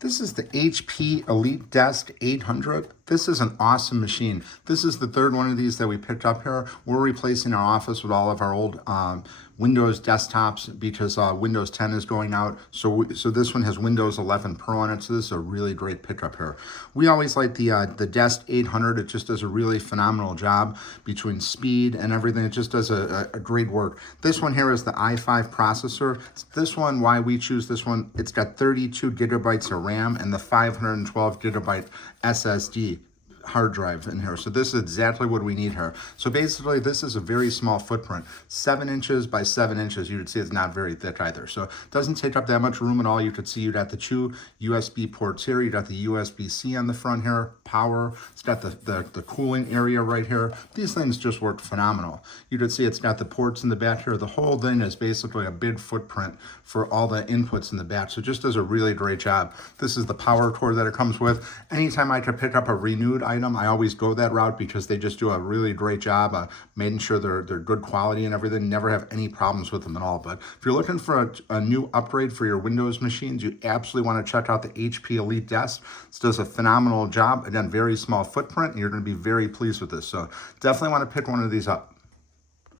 This is the HP EliteDesk 800. This is an awesome machine. This is the third one of these that we picked up here. We're replacing our office with all of our old Windows desktops because Windows 10 is going out. So this one has Windows 11 Pro on it. So this is a really great pickup here. We always like the Desk 800. It just does a really phenomenal job between speed and everything. It just does a great work. This one here is the i5 processor. This one, why we choose this one, it's got 32 gigabytes of RAM and the 512 gigabyte SSD hard drive in here. So this is exactly what we need here. So basically this is a very small footprint, 7 inches by 7 inches. You would see it's not very thick either. So it doesn't take up that much room at all. You could see you got the 2 USB ports here. You got the USB-C on the front here, power. It's got the cooling area right here. These things just work phenomenal. You could see it's got the ports in the back here. The whole thing is basically a big footprint for all the inputs in the back. So it just does a really great job. This is the power cord that it comes with. Anytime I could pick up a renewed item, I always go that route because they just do a really great job making sure they're good quality and everything. Never have any problems with them at all. But if you're looking for a new upgrade for your Windows machines, you absolutely want to check out the HP EliteDesk. This does a phenomenal job. Again, very small footprint, and you're going to be very pleased with this. So definitely want to pick one of these up.